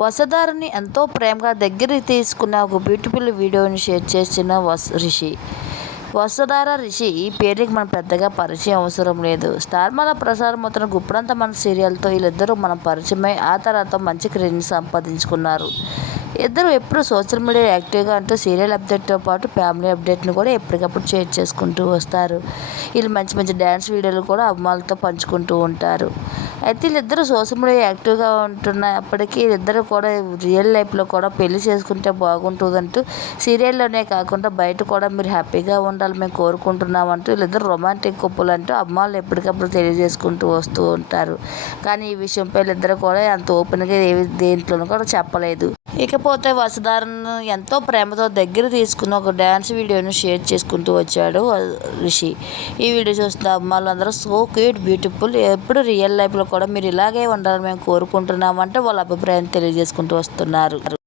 వసుధారని ఎంతో ప్రేమగా దగ్గరికి తీసుకున్న ఒక బ్యూటిఫుల్ వీడియోని షేర్ చేసిన వస్ రిషి. వసుధార రిషి ఈ పేరుకి మనం పెద్దగా పరిచయం అవసరం లేదు. స్టార్మాల ప్రసారం అవుతున్న గుప్పుడంత మన సీరియల్తో వీళ్ళిద్దరూ మనం పరిచయమై ఆ తర్వాత మంచి క్రెడిట్ సంపాదించుకున్నారు. ఇద్దరు ఎప్పుడు సోషల్ మీడియా యాక్టివ్గా అంటూ సీరియల్ అప్డేట్తో పాటు ఫ్యామిలీ అప్డేట్ను కూడా ఎప్పటికప్పుడు షేర్ చేసుకుంటూ వస్తారు. వీళ్ళు మంచి మంచి డ్యాన్స్ వీడియోలు కూడా అమ్మాలతో పంచుకుంటూ ఉంటారు. అయితే వీళ్ళిద్దరూ సోషల్ మీడియా యాక్టివ్గా ఉంటున్నప్పటికీ వీళ్ళిద్దరూ కూడా రియల్ లైఫ్లో కూడా పెళ్ళి చేసుకుంటే బాగుంటుందంటూ సీరియల్లోనే కాకుండా బయట కూడా మీరు హ్యాపీగా ఉండాలి మేము కోరుకుంటున్నాం అంటూ వీళ్ళిద్దరు రొమాంటిక్ కుప్పలు అంటూ అమ్మాయిలు ఎప్పటికప్పుడు తెలియజేసుకుంటూ వస్తూ ఉంటారు. కానీ ఈ విషయంపై వీళ్ళిద్దరూ కూడా అంత ఓపెన్గా ఏ దేంట్లోనూ కూడా చెప్పలేదు. ఇకపోతే వసుధారను ఎంతో ప్రేమతో దగ్గర తీసుకున్న ఒక డ్యాన్స్ వీడియోను షేర్ చేసుకుంటూ వచ్చాడు రిషి. ఈ వీడియో చూస్తున్న అమ్మాయిలు అందరూ సో క్యూట్ బ్యూటిఫుల్ ఎప్పుడు రియల్ లైఫ్లో కూడా మీరు ఇలాగే ఉండాలని మేము కోరుకుంటున్నామంటే వాళ్ళ అభిప్రాయం తెలియజేసుకుంటూ వస్తున్నారు.